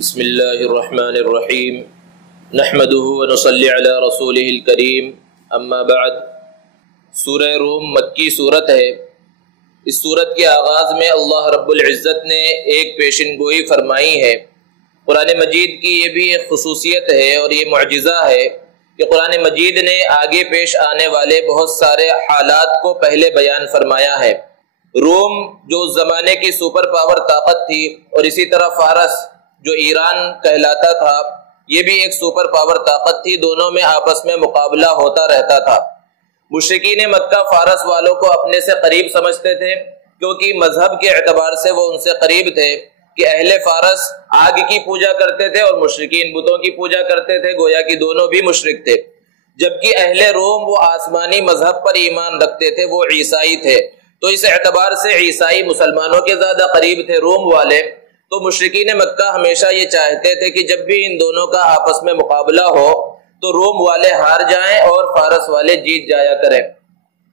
بسم اللہ الرحمن الرحیم نحمدہ ونصلی علی رسولہ الکریم اما بعد۔ سورہ روم مکی صورت ہے۔ اس صورت کے آغاز میں اللہ رب العزت نے ایک پیشن گوئی فرمائی ہے۔ قرآن مجید کی یہ بھی ایک خصوصیت ہے اور یہ معجزہ ہے کہ قرآن مجید نے آگے پیش آنے والے بہت سارے حالات کو پہلے بیان فرمایا ہے۔ روم جو اس زمانے کی سپر پاور طاقت تھی، اور اسی طرح فارس جو ایران کہلاتا تھا، یہ بھی ایک سپر پاور طاقت تھی۔ دونوں میں آپس میں مقابلہ ہوتا رہتا تھا۔ مشرکین مکہ فارس والوں کو اپنے سے قریب سمجھتے تھے، کیونکہ مذہب کے اعتبار سے وہ ان سے قریب تھے کہ اہل فارس آگ کی پوجا کرتے تھے اور مشرکین بتوں کی پوجا کرتے تھے، گویا کہ دونوں بھی مشرک تھے۔ جبکہ اہل روم وہ آسمانی مذہب پر ایمان رکھتے تھے، وہ عیسائی تھے، تو اس اعتبار سے عیسائی مسلمانوں کے زیادہ قریب تھے روم والے۔ تو مشرکین مکہ ہمیشہ یہ چاہتے تھے کہ جب بھی ان دونوں کا آپس میں مقابلہ ہو تو روم والے ہار جائیں اور فارس والے جیت جایا کریں۔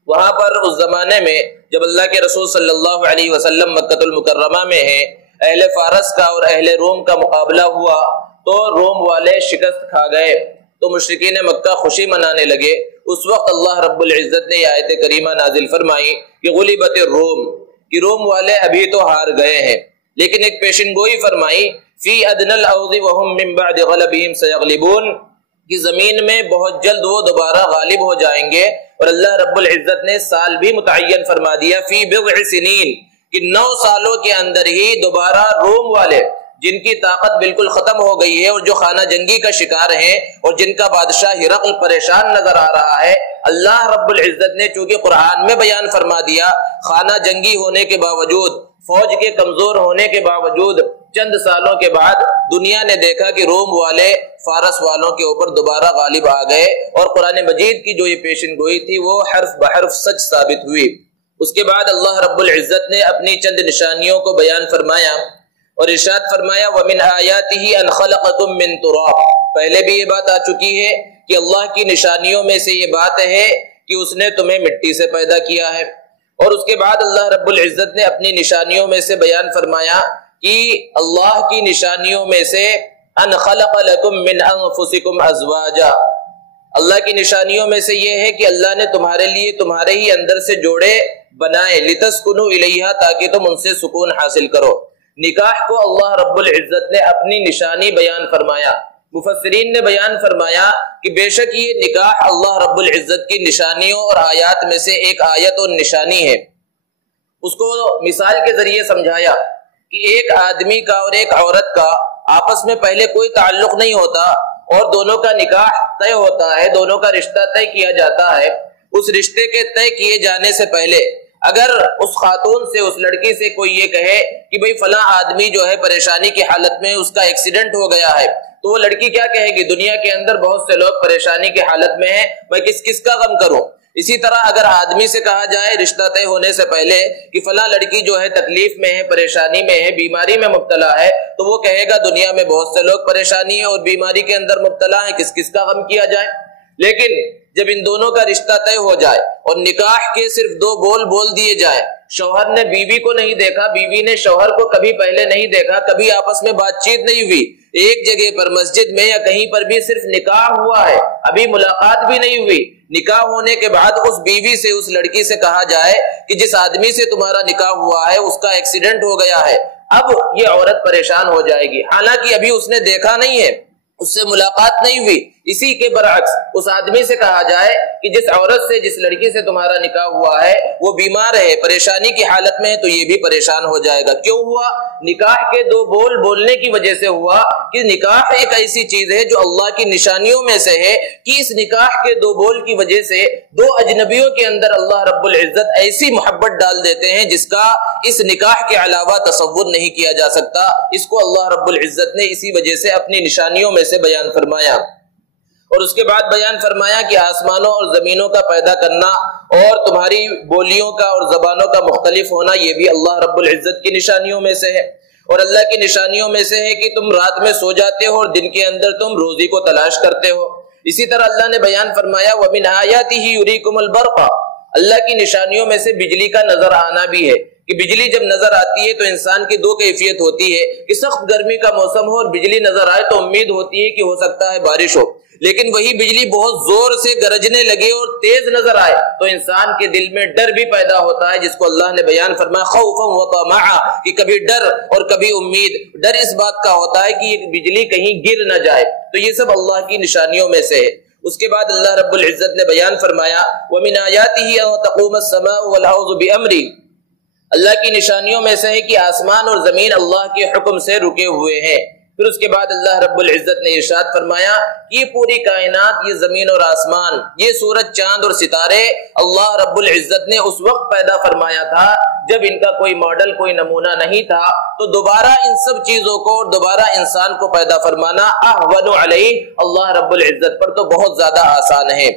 وہاں پر اس زمانے میں جب اللہ کے رسول صلی اللہ علیہ وسلم مکہ المکرمہ میں ہیں، اہل فارس کا اور اہل روم کا مقابلہ ہوا تو روم والے شکست کھا گئے، تو مشرکین مکہ خوشی منانے لگے۔ اس وقت اللہ رب العزت نے آیت کریمہ نازل فرمائی کہ غلبت الروم، کہ روم والے ابھی تو ہار گئے ہیں، لیکن ایک پیشن گوئی فرمائی فی ادنی الارض وهم من بعد غلبهم سیغلبون، کہ زمین میں بہت جلد وہ دوبارہ غالب ہو جائیں گے۔ اور اللہ رب العزت نے سال بھی متعین فرما دیا فی بضع سنین، کہ 9 سالوں کے اندر ہی دوبارہ روم والے جن کی طاقت بالکل ختم ہو گئی ہے اور جو خانہ جنگی کا شکار ہیں اور جن کا بادشاہ ہرقل پریشان نظر آ رہا ہے، اللہ رب العزت نے چونکہ قرآن میں بیان فرما دیا، خانہ جنگی ہونے کے باوجود، فوج کے کمزور ہونے کے باوجود، چند سالوں کے بعد دنیا نے دیکھا کہ روم والے فارس والوں کے اوپر دوبارہ غالب آ گئے، اور قرآن مجید کی جو یہ پیشن گوئی تھی وہ حرف بحرف سچ ثابت ہوئی۔ اس کے بعد اللہ رب العزت نے اپنی چند نشانیوں کو بیان فرمایا اور ارشاد فرمایا وَمِنْ آيَاتِهِ أَنْ خَلَقَكُم مِّن تُرَابٍ۔ پہلے بھی یہ بات آ چکی ہے کہ اللہ کی نشانیوں میں سے یہ بات ہے کہ اس نے تمہیں مٹی سے پیدا کیا ہے، اور اس کے بعد اللہ رب العزت نے اپنی نشانیوں میں سے بیان فرمایا کہ اللہ کی نشانیوں میں سے ان خلق لکم من انفسکم ازواجا، اللہ کی نشانیوں میں سے یہ ہے کہ اللہ نے تمہارے لیے تمہارے ہی اندر سے جوڑے بنائے، لتسکنوا الیہا، تاکہ تم ان سے سکون حاصل کرو۔ نکاح کو اللہ رب العزت نے اپنی نشانی بیان فرمایا۔ مفسرین نے بیان فرمایا کہ بے شک یہ نکاح اللہ رب العزت کی نشانیوں اور آیات میں سے ایک آیت اور نشانی ہے۔ اس کو مثال کے ذریعے سمجھایا کہ ایک آدمی کا اور ایک عورت کا آپس میں پہلے کوئی تعلق نہیں ہوتا اور دونوں کا نکاح طے ہوتا ہے، دونوں کا رشتہ طے کیا جاتا ہے۔ اس رشتے کے طے کیے جانے سے پہلے اگر اس خاتون سے، اس لڑکی سے کوئی یہ کہے کہ بھئی فلاں آدمی جو ہے پریشانی کی حالت میں، اس کا ایکسیڈنٹ ہو گیا ہے، تو وہ لڑکی کیا کہے گی؟ دنیا کے اندر بہت سے لوگ پریشانی کی حالت میں ہیں، میں کس کا غم کروں؟ اسی طرح اگر آدمی سے کہا جائے رشتہ طے ہونے سے پہلے کہ فلاں لڑکی جو ہے تکلیف میں ہے، پریشانی میں ہے، بیماری میں مبتلا ہے، تو وہ کہے گا دنیا میں بہت سے لوگ پریشانی ہے اور بیماری کے اندر مبتلا ہیں، کس کا غم کیا جائے؟ لیکن جب ان دونوں کا رشتہ طے ہو جائے اور نکاح کے صرف 2 بول دیے جائیں، شوہر نے بیوی کو نہیں دیکھا، بیوی نے شوہر کو کبھی پہلے نہیں دیکھا، کبھی آپس میں بات چیت نہیں ہوئی، ایک جگہ پر مسجد میں یا کہیں پر بھی صرف نکاح ہوا ہے، ابھی ملاقات بھی نہیں ہوئی، نکاح ہونے کے بعد اس بیوی سے، اس لڑکی سے کہا جائے کہ جس آدمی سے تمہارا نکاح ہوا ہے اس کا ایکسیڈنٹ ہو گیا ہے، اب یہ عورت پریشان ہو جائے گی، حالانکہ ابھی اس نے دیکھا نہیں ہے، اس سے ملاقات نہیں ہوئی۔ اسی کے برعکس اس آدمی سے کہا جائے کہ جس عورت سے، جس لڑکی سے تمہارا نکاح ہوا ہے وہ بیمار ہے، پریشانی کی حالت میں ہے، تو یہ بھی پریشان ہو جائے گا۔ کیوں ہوا؟ نکاح کے 2 بولنے کی وجہ سے ہوا کہ نکاح ایک ایسی چیز ہے جو اللہ کی نشانیوں میں سے ہے کہ اس نکاح کے 2 بول کی وجہ سے 2 اجنبیوں کے اندر اللہ رب العزت ایسی محبت ڈال دیتے ہیں جس کا اس نکاح کے علاوہ تصور نہیں کیا جا سکتا۔ اس کو اللہ رب العزت نے اسی وجہ سے اپنی نشانیوں میں سے بیان فرمایا، اور اس کے بعد بیان فرمایا کہ آسمانوں اور زمینوں کا پیدا کرنا اور تمہاری بولیوں کا اور زبانوں کا مختلف ہونا، یہ بھی اللہ رب العزت کی نشانیوں میں سے ہے۔ اور اللہ کی نشانیوں میں سے ہے کہ تم رات میں سو جاتے ہو اور دن کے اندر تم روزی کو تلاش کرتے ہو۔ اسی طرح اللہ نے بیان فرمایا وَمِنْ آيَاتِهِ يُرِيكُمُ الْبَرْقَ، اللہ کی نشانیوں میں سے بجلی کا نظر آنا بھی ہے، کہ بجلی جب نظر آتی ہے تو انسان کی دو کیفیت ہوتی ہے کہ سخت گرمی کا موسم ہو اور بجلی نظر آئے تو امید ہوتی ہے کہ ہو سکتا ہے بارش ہو، لیکن وہی بجلی بہت زور سے گرجنے لگے اور تیز نظر آئے تو انسان کے دل میں ڈر بھی پیدا ہوتا ہے، جس کو اللہ نے بیان فرمایا خوفا و طمعا، کہ کبھی ڈر اور کبھی امید۔ ڈر اس بات کا ہوتا ہے کہ یہ بجلی کہیں گر نہ جائے، تو یہ سب اللہ کی نشانیوں میں سے ہے۔ اس کے بعد اللہ رب العزت نے بیان فرمایا وَمِنْ آيَاتِهِ أَن تَقُومَ السَّمَاءُ وَالْأَرْضُ بِأَمْرِهِ، اللہ کی نشانیوں میں سے ہے کہ آسمان اور زمین اللہ کے حکم سے رکے ہوئے ہیں۔ پھر اس کے بعد اللہ رب العزت نے ارشاد فرمایا کہ یہ پوری کائنات، یہ زمین اور آسمان، یہ سورج چاند اور ستارے اللہ رب العزت نے اس وقت پیدا فرمایا تھا جب ان کا کوئی ماڈل، کوئی نمونہ نہیں تھا، تو دوبارہ ان سب چیزوں کو اور دوبارہ انسان کو پیدا فرمانا احون علیہ، اللہ رب العزت پر تو بہت زیادہ آسان ہے۔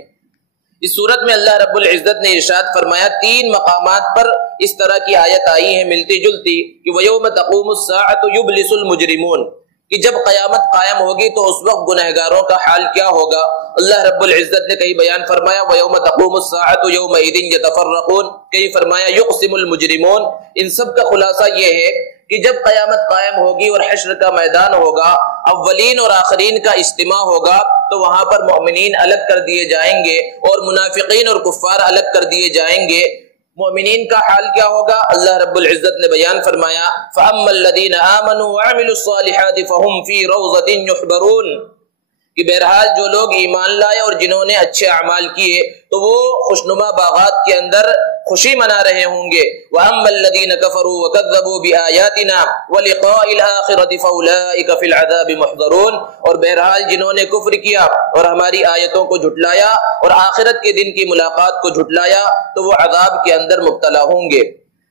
اس صورت میں اللہ رب العزت نے ارشاد فرمایا 3 مقامات پر اس طرح کی آیت آئی ہے ملتی جلتی کہ وَيَوْمَ تَقُومُ السَّاعَةُ يُبْلِسُ الْمُجْرِمُونَ، کہ جب قیامت قائم ہوگی تو اس وقت گنہگاروں کا حال کیا ہوگا۔ اللہ رب العزت نے کہیں بیان فرمایا وَيَوْمَ تَقُومُ السَّاعَةُ يَوْمَئِذٍ يَتَفَرَّقُونَ، کہیں فرمایا يُقْسِمُ الْمُجْرِمُونَ۔ ان سب کا خلاصہ یہ ہے کہ جب قیامت قائم ہوگی اور حشر کا میدان ہوگا، اولین اور آخرین کا اجتماع ہوگا، تو وہاں پر مومنین الگ کر دیے جائیں گے اور منافقین اور کفار الگ کر دیے جائیں گے۔ مومنین کا حال کیا ہوگا؟ اللہ رب العزت نے بیان فرمایا فَأَمَّا الَّذِينَ آمَنُوا وَعَمِلُوا الصَّالِحَاتِ فَهُمْ فِي رَوْضَةٍ يُحْبَرُونَ، کہ بہرحال جو لوگ ایمان لائے اور جنہوں نے اچھے اعمال کیے تو وہ خوشنما باغات کے اندر خوشی منا رہے ہوں گے۔ وَأَمَّا الَّذِينَ كَفَرُوا وَكَذَّبُوا بِآيَاتِنَا وَلِقَاءِ الْآخِرَةِ فَأُولَئِكَ فِي الْعَذَابِ مُحْضَرُونَ، اور بہرحال جنہوں نے کفر کیا اور ہماری آیتوں کو جھٹلایا اور آخرت کے دن کی ملاقات کو جھٹلایا تو وہ عذاب کے اندر مبتلا ہوں گے۔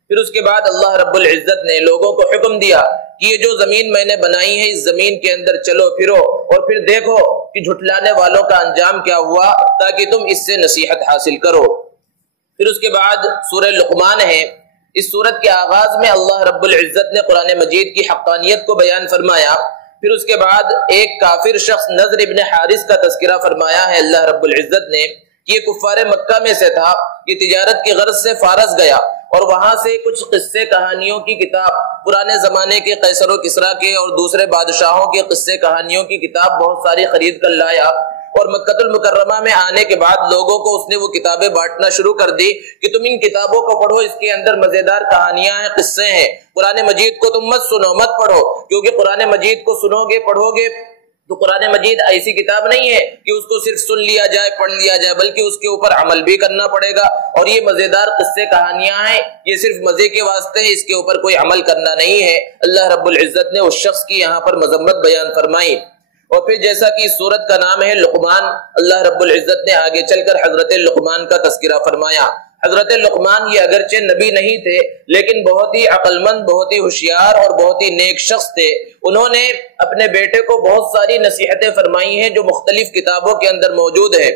پھر اس کے بعد اللہ رب العزت نے لوگوں کو حکم دیا کہ یہ جو زمین میں نے بنائی ہے اس زمین کے اندر چلو پھرو اور پھر دیکھو کہ جھٹلانے والوں کا انجام کیا ہوا، تاکہ تم اس سے نصیحت حاصل کرو۔ پھر اس کے بعد سورہ لقمان ہے۔ اس سورت کے آغاز میں اللہ رب العزت نے قرآن مجید کی حقانیت کو بیان فرمایا۔ پھر اس کے بعد ایک کافر شخص نضر ابن حارث کا تذکرہ فرمایا ہے اللہ رب العزت نے کہ یہ کفار مکہ میں سے تھا، یہ تجارت کی غرض سے فارس گیا اور وہاں سے کچھ قصے کہانیوں کی کتاب، پرانے زمانے کے قیصر و کسریٰ کے اور دوسرے بادشاہوں کے قصے کہانیوں کی کتاب بہت ساری خرید کر لایا، اور مکہ المکرمہ میں آنے کے بعد لوگوں کو اس نے وہ کتابیں بانٹنا شروع کر دی کہ تم ان کتابوں کو پڑھو، اس کے اندر مزیدار کہانیاں ہیں، قصے ہیں۔ قرآن مجید کو تم مت سنو، مت پڑھو، کیونکہ قرآن مجید کو سنو گے، پڑھو گے تو قرآن مجید ایسی کتاب نہیں ہے کہ اس کو صرف سن لیا جائے، پڑھ لیا جائے، بلکہ اس کے اوپر عمل بھی کرنا پڑے گا، اور یہ مزیدار قصے کہانیاں ہیں، یہ صرف مزے کے واسطے ہیں، اس کے اوپر کوئی عمل کرنا نہیں ہے۔ اللہ رب العزت نے اس شخص کی یہاں پر مذمت بیان فرمائی۔ اور پھر جیسا کہ اس سورت کا نام ہے لقمان، اللہ رب العزت نے آگے چل کر حضرت لقمان کا تذکرہ فرمایا۔ حضرت لقمان یہ اگرچہ نبی نہیں تھے لیکن بہت ہی عقل مند، بہت ہی ہوشیار اور بہت ہی نیک شخص تھے۔ انہوں نے اپنے بیٹے کو بہت ساری نصیحتیں فرمائی ہیں جو مختلف کتابوں کے اندر موجود ہیں۔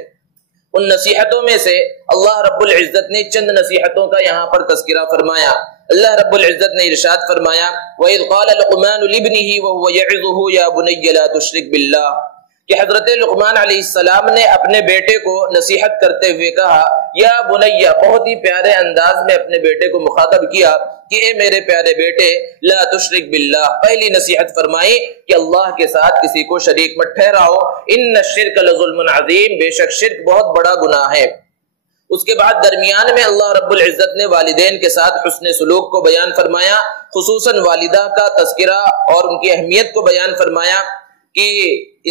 ان نصیحتوں میں سے اللہ رب العزت نے چند نصیحتوں کا یہاں پر تذکرہ فرمایا۔ اللہ رب العزت نے ارشاد فرمایا وَإِذْ قَالَ لُقْمَانُ لِابْنِهِ وَهُوَ يَعِظُهُ يَا بُنَيَّ لَا تُشْرِكْ بِاللَّهِ، کہ حضرت لقمان علیہ السلام نے اپنے بیٹے کو نصیحت کرتے ہوئے کہا یا بنیہ، بہت ہی پیارے انداز میں اپنے بیٹے کو مخاطب کیا کہ اے میرے پیارے بیٹے، لا تشرک باللہ، پہلی نصیحت فرمائی کہ اللہ کے ساتھ کسی کو شریک مت ٹھہراؤ، ان الشرک لظلم عظیم، بے شک شرک بہت بڑا گناہ ہے۔ اس کے بعد درمیان میں اللہ رب العزت نے والدین کے ساتھ حسن سلوک کو بیان فرمایا، خصوصاً والدہ کا تذکرہ اور ان کی اہمیت کو بیان فرمایا کہ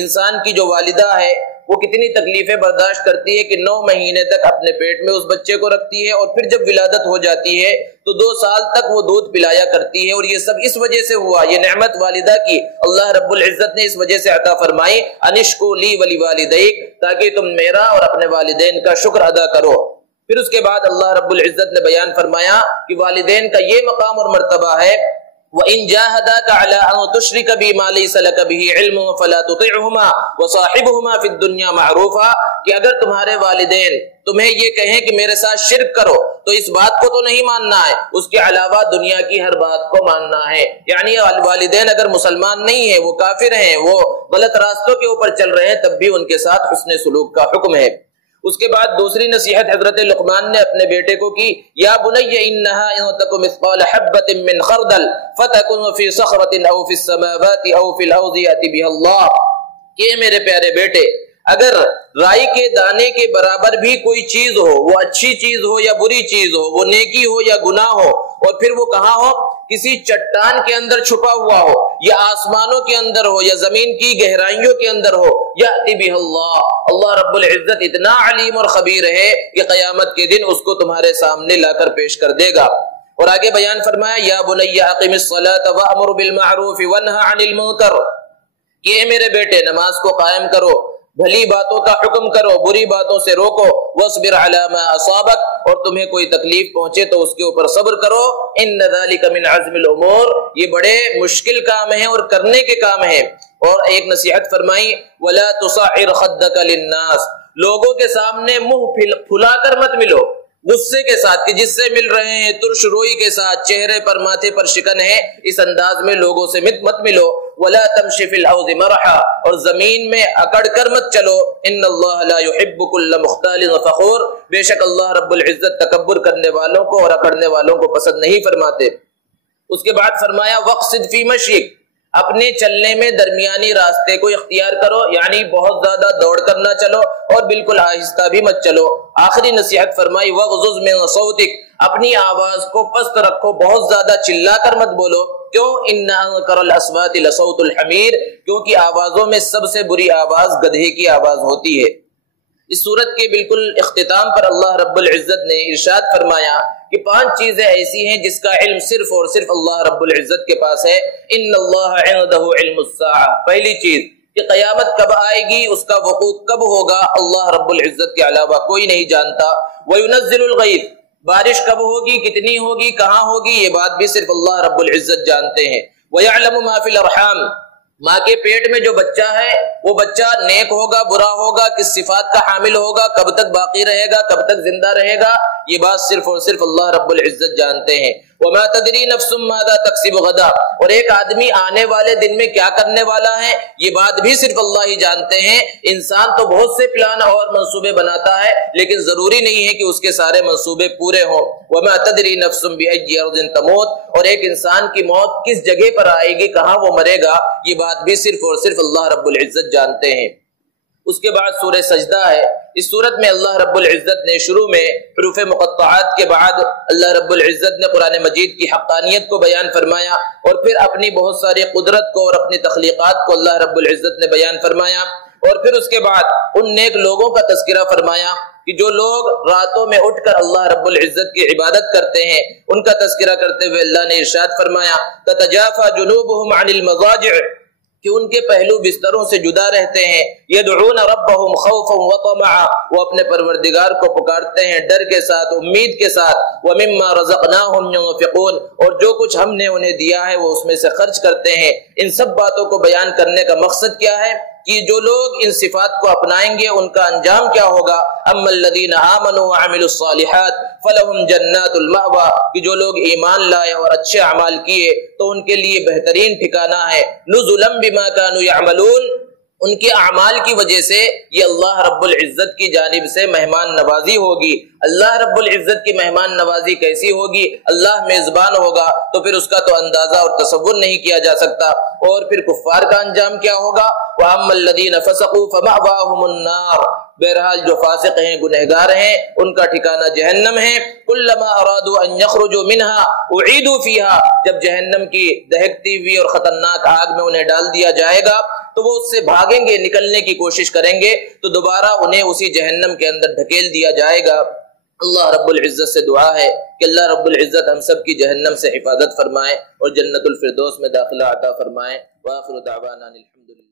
انسان کی جو والدہ ہے وہ کتنی تکلیفیں برداشت کرتی ہے کہ 9 مہینے تک اپنے پیٹ میں اس بچے کو رکھتی ہے، اور پھر جب ولادت ہو جاتی ہے تو 2 سال تک وہ دودھ پلایا کرتی ہے، اور یہ سب اس وجہ سے ہوا، یہ نعمت والدہ کی اللہ رب العزت نے اس وجہ سے عطا فرمائی انشکر لی ولی والدیک، تاکہ تم میرا اور اپنے والدین کا شکر ادا کرو۔ پھر اس کے بعد اللہ رب العزت نے بیان فرمایا کہ والدین کا یہ مقام اور مرتبہ ہے وَإِن جَاهَدَاكَ عَلَىٰ أَن تُشْرِكَ بِي مَا لَيْسَ لَكَ بِهِ عِلْمٌ فَلَا تُطِعْهُمَا وَصَاحِبْهُمَا فِي الدُّنْيَا مَعْرُوفًا، کہ اگر تمہارے والدین تمہیں یہ کہیں کہ میرے ساتھ شرک کرو تو اس بات کو تو نہیں ماننا ہے، اس کے علاوہ دنیا کی ہر بات کو ماننا ہے۔ یعنی والدین اگر مسلمان نہیں ہیں، وہ کافر ہیں، وہ غلط راستوں کے اوپر چل رہے ہیں، تب بھی ان کے ساتھ حسن سلوک کا حکم ہے۔ اس کے بعد دوسری نصیحت حضرت لقمان نے اپنے بیٹے کو کی، یا بنی انہا ان تک مثقال حبۃ من خردل فتکن فی صخرۃ او فی السماوات او فی الارض یأتی بها اللہ، کہ میرے پیارے بیٹے اگر رائی کے دانے کے برابر بھی کوئی چیز ہو، وہ اچھی چیز ہو یا بری چیز ہو، وہ نیکی ہو یا گناہ ہو، اور پھر وہ کہاں ہو، کسی چٹان کے اندر چھپا ہوا ہو، یا آسمانوں کے اندر ہو، یا زمین کی گہرائیوں کے اندر ہو، یأتی بہ اللہ، اللہ رب العزت اتنا علیم اور خبیر ہے کہ قیامت کے دن اس کو تمہارے سامنے لا کر پیش کر دے گا۔ اور آگے بیان فرمایا، یا بنی اقم الصلاۃ وامر بالمعروف وانہی عن المنکر، کہ میرے بیٹے نماز کو قائم کرو، بھلی باتوں کا حکم کرو، بری باتوں سے روکو، واصبر علی ما اصابک، اور تمہیں کوئی تکلیف پہنچے تو اس کے اوپر صبر کرو، ان ذلک من عزم الامور، یہ بڑے مشکل کام ہیں اور کرنے کے کام ہیں۔ اور ایک نصیحت فرمائی، ولا تصعر خدک للناس، لوگوں کے سامنے منہ پھلا کر مت ملو، غصے کے ساتھ کہ جس سے مل رہے ہیں ترش روئی کے ساتھ، چہرے پر ماتھے پر شکن ہے، اس انداز میں لوگوں سے مت ملو، ولا تمشی فی الارض مرحا، اور زمین میں اکڑ کر مت چلو، ان اللہ لا يحب كل مختال فخور، بے شک اللہ رب العزت تکبر کرنے والوں کو اور اکڑنے والوں کو پسند نہیں فرماتے۔ اس کے بعد فرمایا، وقصد فی مشیک، اپنے چلنے میں درمیانی راستے کو اختیار کرو، یعنی بہت زیادہ دوڑ کر نہ چلو اور بالکل آہستہ بھی مت چلو۔ آخری نصیحت فرمائی، وغضض من صوتک، اپنی آواز کو پست رکھو، بہت زیادہ چلا کر مت بولو، کیوں، ان انکر الاصوات لصوت الحمیر، کیونکہ آوازوں میں سب سے بری آواز گدھے کی آواز ہوتی ہے۔ اس صورت کے بالکل اختتام پر اللہ رب العزت نے ارشاد فرمایا کہ 5 چیزیں ایسی ہیں جس کا علم صرف اور صرف اللہ رب العزت کے پاس ہے۔ ان اللہ عنده علم الساعہ، پہلی چیز کہ قیامت کب آئے گی، اس کا وقوع کب ہوگا، اللہ رب العزت کے علاوہ کوئی نہیں جانتا۔ وینزل الغیث، بارش کب ہوگی، کتنی ہوگی، کہاں ہوگی، یہ بات بھی صرف اللہ رب العزت جانتے ہیں۔ ویعلم ما فی الارحام، ماں کے پیٹ میں جو بچہ ہے وہ بچہ نیک ہوگا، برا ہوگا، کس صفات کا حامل ہوگا، کب تک باقی رہے گا، کب تک زندہ رہے گا، یہ بات صرف اور صرف اللہ رب العزت جانتے ہیں۔ وما تدری نفس ماذا تکسب غدا، اور ایک آدمی آنے والے دن میں کیا کرنے والا ہے، یہ بات بھی صرف اللہ ہی جانتے ہیں۔ انسان تو بہت سے پلان اور منصوبے بناتا ہے، لیکن ضروری نہیں ہے کہ اس کے سارے منصوبے پورے ہوں۔ وما تدری نفس بأي ارض تموت، اور ایک انسان کی موت کس جگہ پر آئے گی، کہاں وہ مرے گا، یہ بات بھی صرف اور صرف اللہ رب العزت جانتے ہیں۔ اس کے بعد سورہ سجدہ ہے۔ اس سورت میں اللہ رب العزت نے شروع میں حروف مقطعات کے بعد اللہ رب العزت نے قرآن مجید کی حقانیت کو بیان فرمایا، اور پھر اپنی بہت ساری قدرت کو اور اپنی تخلیقات کو اللہ رب العزت نے بیان فرمایا، اور پھر اس کے بعد ان نیک لوگوں کا تذکرہ فرمایا کہ جو لوگ راتوں میں اٹھ کر اللہ رب العزت کی عبادت کرتے ہیں، ان کا تذکرہ کرتے ہوئے اللہ نے ارشاد فرمایا، تتجافى جنوبهم عن المضاجع، کہ ان کے پہلو بستروں سے جدا رہتے ہیں، یدعون ربهم خوفا وطمعا، وہ اپنے پروردگار کو پکارتے ہیں ڈر کے ساتھ، امید کے ساتھ، ومما رزقناهم ينفقون، اور جو کچھ ہم نے انہیں دیا ہے وہ اس میں سے خرچ کرتے ہیں۔ ان سب باتوں کو بیان کرنے کا مقصد کیا ہے کہ جو لوگ ان صفات کو اپنائیں گے ان کا انجام کیا ہوگا۔ اما الذین آمنوا وعملوا الصالحات فلہم جنات المأوى، کہ جو لوگ ایمان لائے اور اچھے اعمال کیے تو ان کے لیے بہترین ٹھکانہ ہے۔ نزلا بما كانوا يعملون، ان کے اعمال کی وجہ سے یہ اللہ رب العزت کی جانب سے مہمان نوازی ہوگی۔ اللہ رب العزت کی مہمان نوازی کیسی ہوگی، اللہ میزبان ہوگا تو پھر اس کا تو اندازہ اور تصور نہیں کیا جا سکتا۔ اور پھر کفار کا انجام کیا ہوگا، وَأَمَّا الَّذِينَ فَسَقُوا فَمَأْوَاهُمُ النَّارُ، بہرحال جو فاسق ہیں، گنہگار ہیں، ان کا ٹھکانہ جہنم ہے۔ كُلَّمَا أَرَادُوا أَن يَخْرُجُوا مِنْهَا أُعِيدُوا فِيهَا، جب جہنم کی دہکتی ہوئی اور خطرناک آگ میں انہیں ڈال دیا جائے گا تو وہ اس سے بھاگیں گے، نکلنے کی کوشش کریں گے تو دوبارہ انہیں اسی جہنم کے اندر دھکیل دیا جائے گا۔ اللہ رب العزت سے دعا ہے کہ اللہ رب العزت ہم سب کی جہنم سے حفاظت فرمائے اور جنت الفردوس میں داخلہ عطا فرمائے۔ وآخر دعوانا الحمدللہ۔